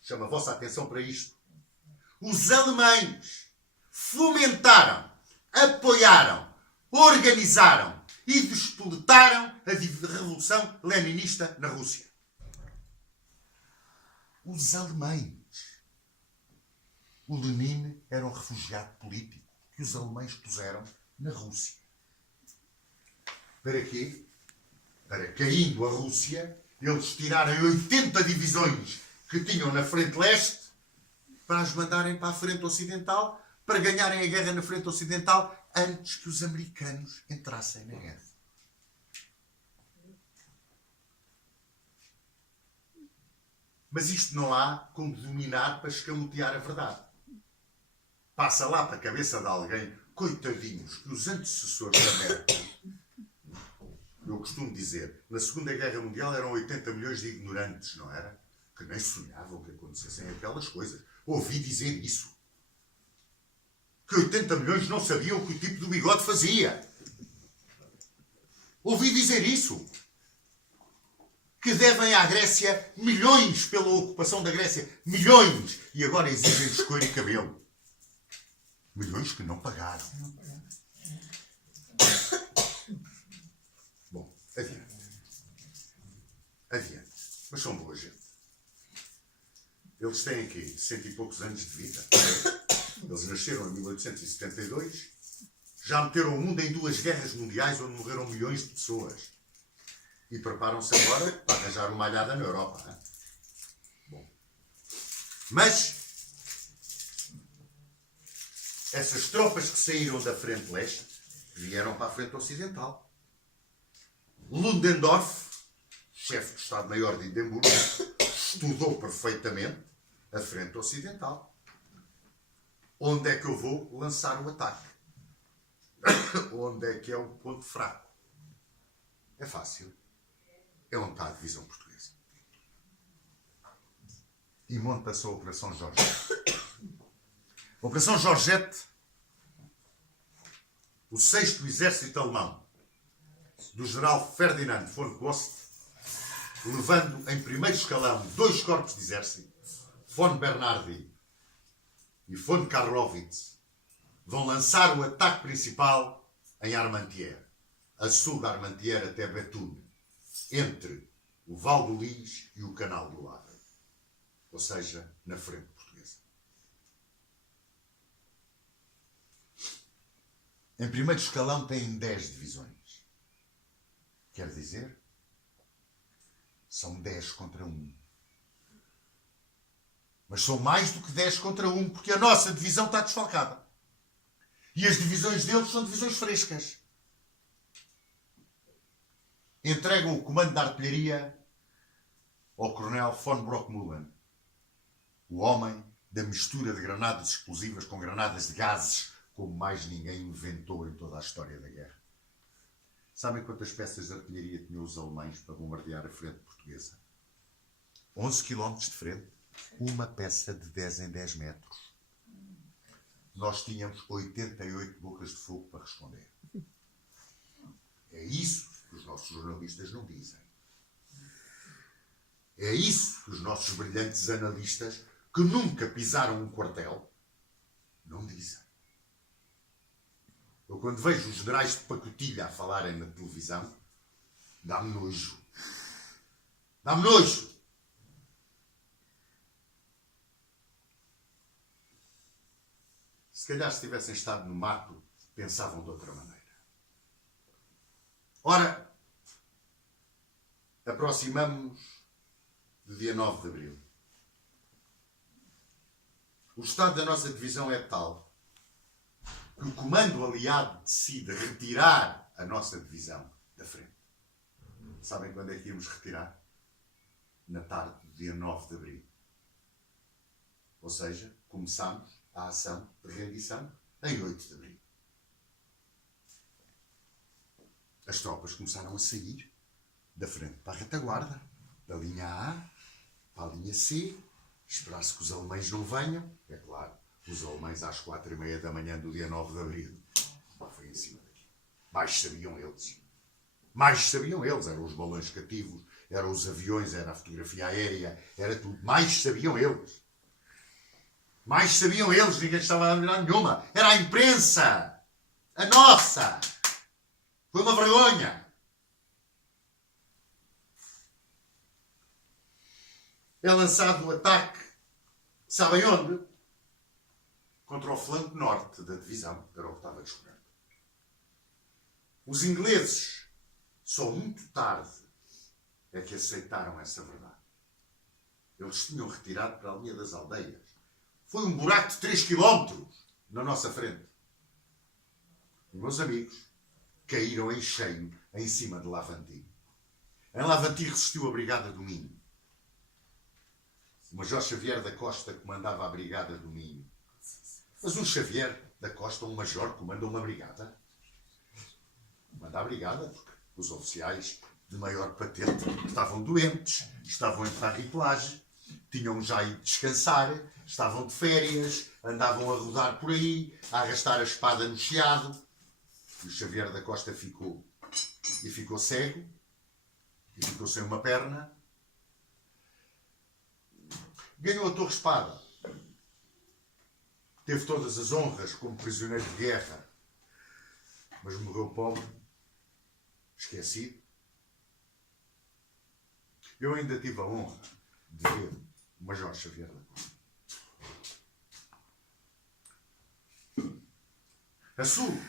chamo a vossa atenção para isto, os alemães fomentaram, apoiaram, organizaram e despoletaram a Revolução Leninista na Rússia. Os alemães. O Lenin era um refugiado político que os alemães puseram na Rússia. Para quê? Para, caindo a Rússia, eles tirarem 80 divisões que tinham na frente leste para as mandarem para a frente ocidental, para ganharem a guerra na frente ocidental antes que os americanos entrassem na guerra. Mas isto não há como dominar para escamotear a verdade. Passa lá para a cabeça de alguém, coitadinhos, que os antecessores da Merkel, eu costumo dizer, na Segunda Guerra Mundial eram 80 milhões de ignorantes, não era? que nem sonhavam que acontecessem aquelas coisas. Ouvi dizer isso. Que 80 milhões não sabiam o que o tipo do bigode fazia. Ouvi dizer isso. Que devem à Grécia milhões pela ocupação da Grécia. Milhões. E agora exigem-lhes couro e cabelo. Milhões que não pagaram. Bom, adiante. Adiante. Mas são boa gente. Eles têm aqui 100 e poucos anos de vida. Eles nasceram em 1872. Já meteram o mundo em 2 guerras mundiais onde morreram milhões de pessoas. E preparam-se agora para arranjar uma alhada na Europa. Hein? Bom. Mas essas tropas que saíram da frente leste vieram para a frente ocidental. Ludendorff, chefe do Estado-Maior de Edimburgo, estudou perfeitamente a frente ocidental. Onde é que eu vou lançar o ataque? Onde é que é o ponto fraco? É fácil. É onde está a divisão portuguesa. E monta-se a Operação Georgette. A Operação Georgette, o 6º Exército Alemão, do general Ferdinand von Kloster, levando em primeiro escalão 2 corpos de exército, von Bernhardi e von Karlowitz, vão lançar o ataque principal em Armentières, a sul de Armentières até Bethune, entre o Val do Lis e o Canal do Lavra, ou seja, na frente portuguesa. Em primeiro escalão têm 10 divisões. Quer dizer, são 10 contra 1. Mas são mais do que 10 contra 1, porque a nossa divisão está desfalcada. E as divisões deles são divisões frescas. Entregam o comando da artilharia ao coronel von Brockmühlen, o homem da mistura de granadas explosivas com granadas de gases, como mais ninguém inventou em toda a história da guerra. Sabem quantas peças de artilharia tinham os alemães para bombardear a frente portuguesa? 11 km de frente, uma peça de 10 em 10 metros. Nós tínhamos 88 bocas de fogo para responder. É isso que os nossos jornalistas não dizem. É isso que os nossos brilhantes analistas, que nunca pisaram um quartel, não dizem. Eu, quando vejo os generais de pacotilha a falarem na televisão, dá-me nojo. Dá-me nojo. Se calhar, se tivessem estado no mato, pensavam de outra maneira. Ora, aproximamo-nos do dia 9 de abril. O estado da nossa divisão é tal que o comando aliado decide retirar a nossa divisão da frente. Sabem quando é que íamos retirar? Na tarde do dia 9 de abril. Ou seja, começámos a ação de rendição em 8 de abril. As tropas começaram a sair da frente para a retaguarda, da linha A para a linha C, esperar-se que os alemães não venham. É claro, os alemães às 4h30 da manhã do dia 9 de abril. Foi em cima daqui. Mais sabiam eles. Mais sabiam eles. Eram os balões cativos, eram os aviões, era a fotografia aérea, era tudo. Mais sabiam eles. Mais sabiam eles, ninguém estava a virar nenhuma. Era a imprensa. A nossa. Foi uma vergonha. É lançado o ataque, sabem onde? Contra o flanco norte da divisão. Era o que estava descoberto. Os ingleses, só muito tarde, é que aceitaram essa verdade. Eles tinham retirado para a linha das aldeias. Foi um buraco de 3 km na nossa frente. E, meus amigos, caíram em cheio em cima de Lavanty. Em Lavanty resistiu a Brigada do Minho. O Major Xavier da Costa comandava a Brigada do Minho. Mas um Xavier da Costa, um major, comanda uma brigada. Comanda a brigada porque os oficiais de maior patente estavam doentes, estavam em parripelagem. tinham já ido descansar, estavam de férias, andavam a rodar por aí, a arrastar a espada no chiado. E o Xavier da Costa ficou cego, e ficou sem uma perna. Ganhou a Torre Espada. Teve todas as honras como prisioneiro de guerra, mas morreu pobre, esquecido. Eu ainda tive a honra de ver o Major Xavier da Costa. A sul,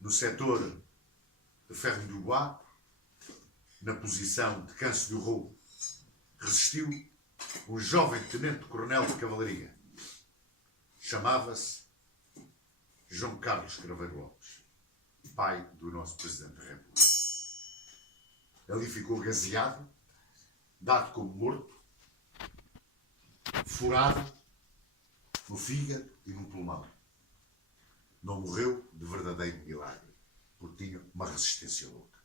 no setor de Ferro do Bois, na posição de Canso do Rou, resistiu um jovem tenente-coronel de cavalaria. Chamava-se João Carlos Craveiro Lopes, pai do nosso Presidente da República. Ali ficou gaseado, dado como morto, furado no fígado e no pulmão. Não morreu de verdadeiro milagre, porque tinha uma resistência louca.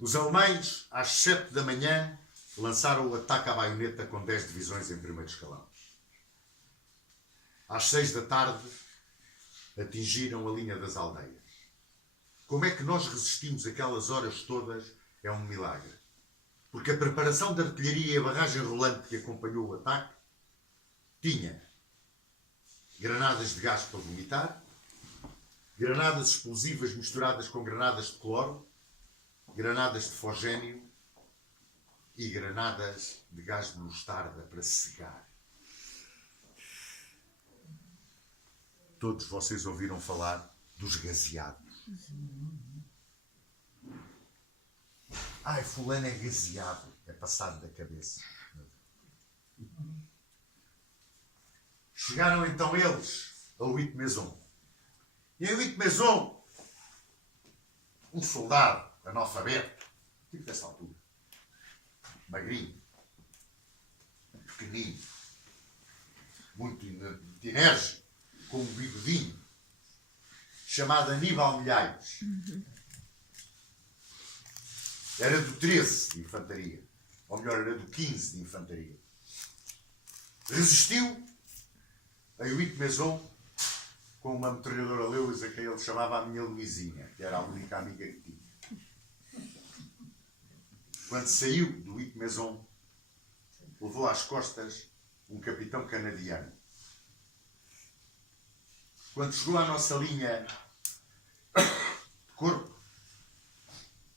Os alemães, às 7 da manhã, lançaram o ataque à baioneta com 10 divisões em primeiro escalão. Às 6 da tarde, atingiram a linha das aldeias. Como é que nós resistimos aquelas horas todas é um milagre. Porque a preparação da artilharia e a barragem rolante que acompanhou o ataque tinha granadas de gás para vomitar, granadas explosivas misturadas com granadas de cloro, granadas de fogénio e granadas de gás de mostarda para cegar. Todos vocês ouviram falar dos gaseados. Ai, fulano é gaseado. É passado da cabeça. Chegaram então eles a Huit Maison. E em Huit Maison, um soldado analfabeto, tipo dessa altura, magrinho, pequenino, muito enérgico, com um bigodinho, chamado Aníbal Milhais. Era do 13 de infantaria, ou melhor, era do 15 de infantaria. Resistiu a Huit Maison com uma metralhadora Lewis, a que ele chamava a minha Luizinha, que era a única amiga que tinha. Quando saiu do Huit Maison, levou às costas um capitão canadiano. Quando chegou à nossa linha de corpo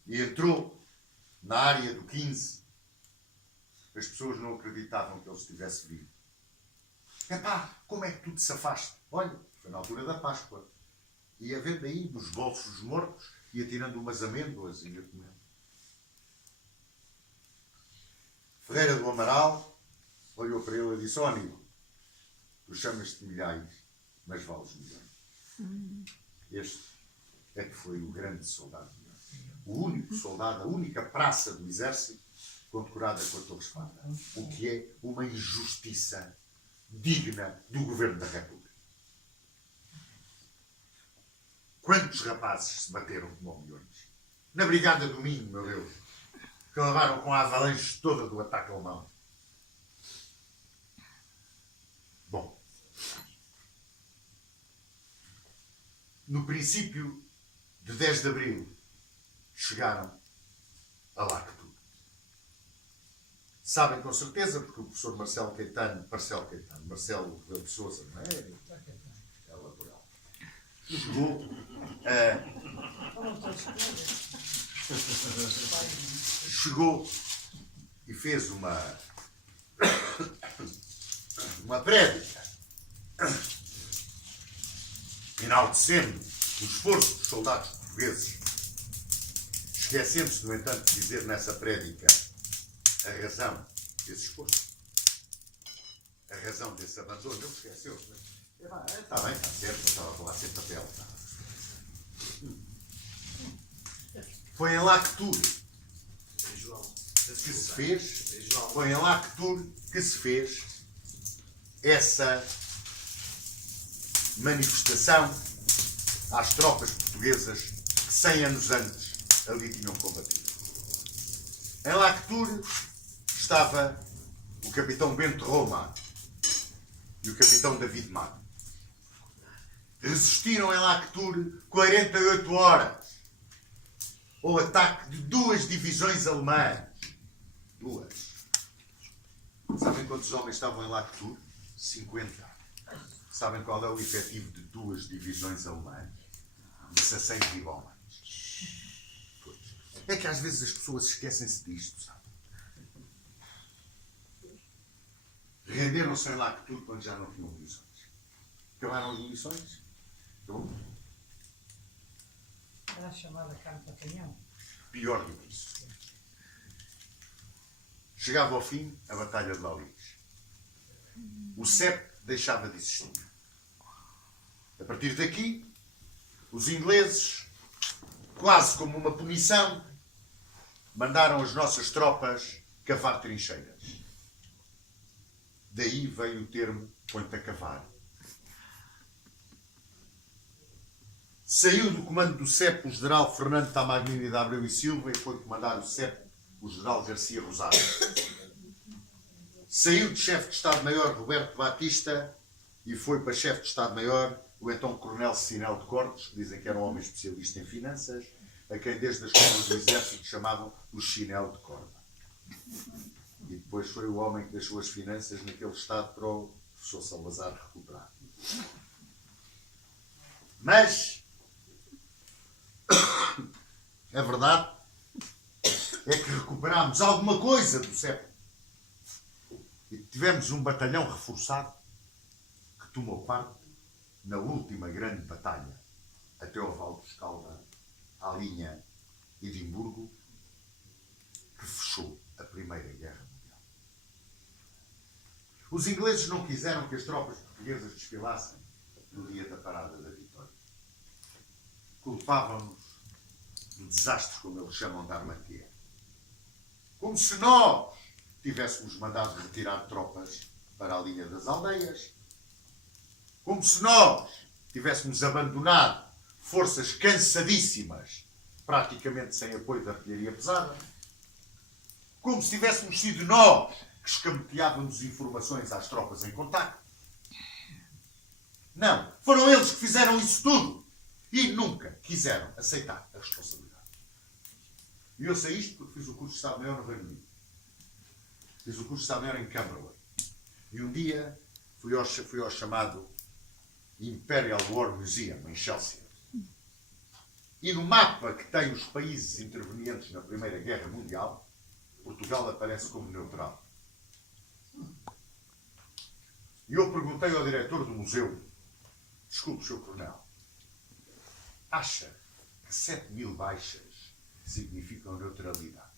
e entrou na área do 15, as pessoas não acreditavam que ele estivesse vivo. Epá, como é que tu te safaste? Olha, foi na altura da Páscoa. Ia vendo aí dos bolsos dos mortos, ia tirando umas amêndoas e ia comendo. Ferreira do Amaral olhou para ele e disse: ó amigo, tu chamas-te Milhais, mas vales milhões. Este é que foi o grande soldado. O único soldado, a única praça do exército condecorada com a Torre Espada. O que é uma injustiça digna do Governo da República. Quantos rapazes se bateram como milhões? Na Brigada do Minho, meu Deus, que levaram com a avalanche toda do ataque alemão. Bom, no princípio de 10 de abril, chegaram a Lacto. Sabem com certeza, porque o professor Marcelo Rebelo de Sousa, não é? Ela por ela. Chegou e fez uma prédica enaltecendo o esforço dos soldados portugueses, esquecendo-se, no entanto, de dizer nessa prédica a razão desse esforço, a razão desse abandono. Ele esqueceu-se. Está bem, está certo, eu estava a falar sem papel. Tá. Foi em Lactur que se fez, foi em Lactur que se fez essa manifestação às tropas portuguesas que 100 anos antes ali tinham combatido. Em Lacture estava o capitão Bento Roma e o capitão David Mato. Resistiram em Lacture 48 horas ao ataque de 2 divisões alemãs. 2. Sabem quantos homens estavam em Lacture? 50. Sabem qual é o efetivo de 2 divisões alemãs? 16 homens. É que às vezes as pessoas esquecem-se disto, sabe? Renderam-se em Lacture quando já não tinham munições. Acabaram as munições? Acabou? Era a chamada carne para canhão. Pior do que isso. Chegava ao fim a Batalha de Laliques. O CEP deixava de existir. A partir daqui, os ingleses, quase como uma punição, mandaram as nossas tropas cavar trincheiras. Daí veio o termo põe-te a cavar. Saiu do comando do CEP o general Fernando Tamagnini de Abreu e Silva e foi comandar o CEP o general Garcia Rosado. Saiu de chefe de Estado-Maior Roberto Batista e foi para chefe de Estado-Maior o então coronel Sinel de Cortes, que dizem que era um homem especialista em finanças, a quem desde a escola do exército chamavam o chinelo de corda. E depois foi o homem que deixou as finanças naquele estado para o professor Salazar recuperar. Mas a verdade é que recuperámos alguma coisa do CEP. E tivemos um batalhão reforçado que tomou parte na última grande batalha até ao Val do Escalda, à linha Edimburgo, que fechou a Primeira Guerra Mundial. Os ingleses não quiseram que as tropas portuguesas desfilassem no dia da Parada da Vitória. Culpavam-nos do desastre, como eles chamam, da Armaquia. Como se nós tivéssemos mandado retirar tropas para a linha das aldeias. Como se nós tivéssemos abandonado forças cansadíssimas, praticamente sem apoio da artilharia pesada. Como se tivéssemos sido nós que escamoteávamos informações às tropas em contacto. Não, foram eles que fizeram isso tudo e nunca quiseram aceitar a responsabilidade. E eu sei isto porque fiz o curso de Estado-Maior no Reino Unido. Fiz o curso de Estado-Maior em Camberwell. E um dia fui ao chamado Imperial War Museum, em Chelsea. E no mapa que tem os países intervenientes na Primeira Guerra Mundial, Portugal aparece como neutral. E eu perguntei ao diretor do museu, desculpe, Sr. Coronel, acha que 7.000 baixas significam neutralidade?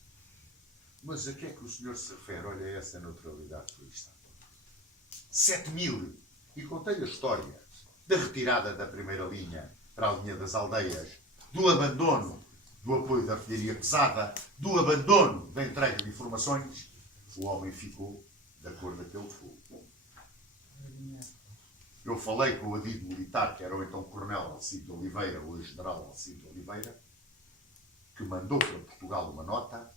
Mas a que é que o senhor se refere? Olha essa neutralidade que aí está. 7.000. E contei a história da retirada da primeira linha para a linha das aldeias, do abandono do apoio da artilharia pesada, do abandono da entrega de informações. O homem ficou da cor daquele fogo. Eu falei com o adido militar, que era o então coronel Alcide de Oliveira, hoje general Alcide de Oliveira, que mandou para Portugal uma nota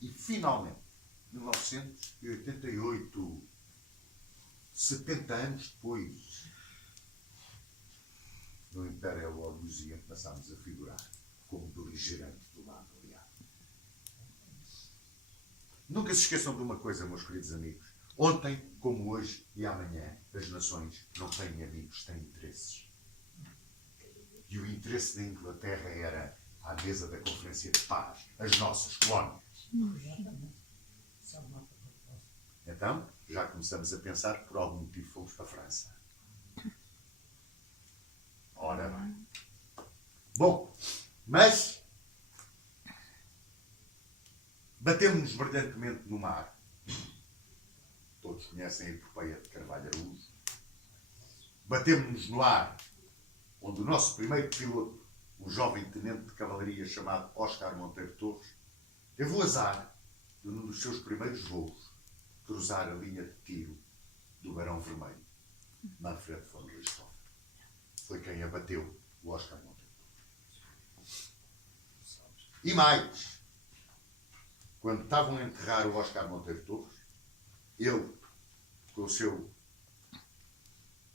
e finalmente, 1988, 70 anos depois, no Imperial War Museum passámos a figurar como beligerante do lado aliado. Nunca se esqueçam de uma coisa, meus queridos amigos. Ontem, como hoje e amanhã, as nações não têm amigos, têm interesses. E o interesse da Inglaterra era, à mesa da Conferência de Paz, as nossas colónias. Então, já começamos a pensar que por algum motivo fomos para a França. Ora bem. Bom, mas batemos-nos brilhantemente no mar. Todos conhecem a epopeia de Carvalho Araújo. Batemos-nos no ar, onde o nosso primeiro piloto, um jovem tenente de cavalaria chamado Oscar Monteiro Torres, teve o azar de, num dos seus primeiros voos, cruzar a linha de tiro do Barão Vermelho, Manfred von Richthofen. Foi quem abateu o Oscar Monteiro Torres. E mais, quando estavam a enterrar o Oscar Monteiro Torres, ele, com o seu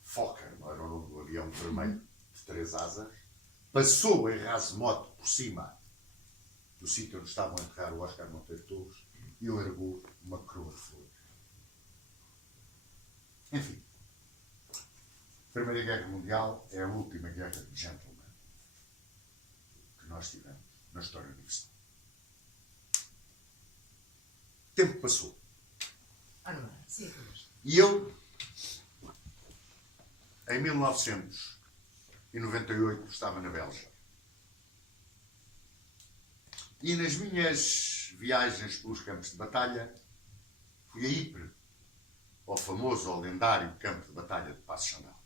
Fokker, não era o nome do avião vermelho de 3 asas, passou em raso-mote por cima do sítio onde estavam a enterrar o Oscar Monteiro Torres e largou uma coroa de flores. Enfim, a Primeira Guerra Mundial é a última guerra de gentleman que nós tivemos na história universal. O tempo passou. E eu, em 1998, estava na Bélgica. E nas minhas viagens pelos campos de batalha, fui a Ypres, ao famoso, ao lendário campo de batalha de Passo Chandal.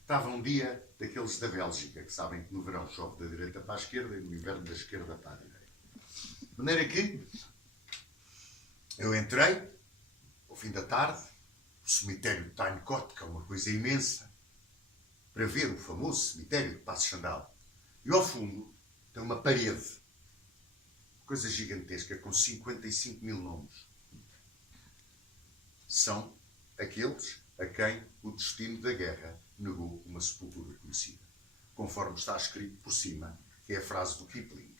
Estava um dia daqueles da Bélgica, que sabem que no verão chove da direita para a esquerda e no inverno da esquerda para a direita. De maneira que eu entrei, ao fim da tarde, o cemitério de Tynecott, que é uma coisa imensa, para ver o famoso cemitério de Passo Chandal. E ao fundo tem uma parede, coisa gigantesca, com 55 mil nomes. São aqueles a quem o destino da guerra negou uma sepultura conhecida. Conforme está escrito por cima, que é a frase do Kipling,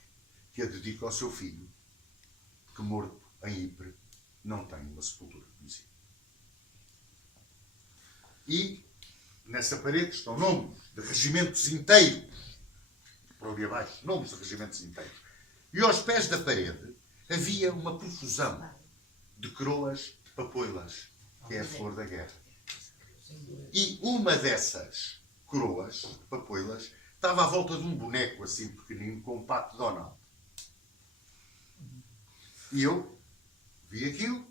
que a dedica ao seu filho, que morto em Ypres não tem uma sepultura conhecida. E nessa parede estão nomes de regimentos inteiros, por ali abaixo, nomes de regimentos inteiros. E aos pés da parede havia uma profusão de coroas de papoilas, que é a flor da guerra. E uma dessas coroas de papoilas estava à volta de um boneco assim pequenino com um pato Donald. E eu vi aquilo,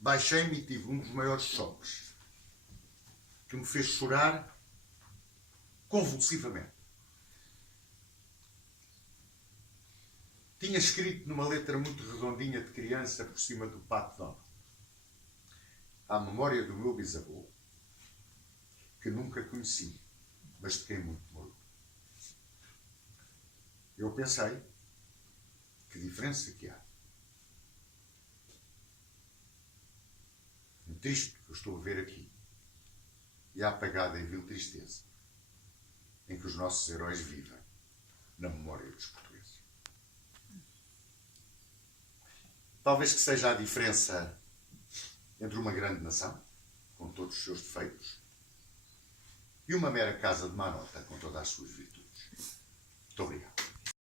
baixei-me e tive um dos maiores choques, que me fez chorar convulsivamente. Tinha escrito numa letra muito redondinha de criança por cima do pato Donald: à memória do meu bisavô, que nunca conheci, mas de quem muito me orgulho. Eu pensei, que diferença que há entre isto que eu estou a ver aqui e a apagada e vil tristeza em que os nossos heróis vivem na memória dos portugueses. Talvez que seja a diferença entre uma grande nação, com todos os seus defeitos, e uma mera casa de má nota, com todas as suas virtudes. Muito obrigado.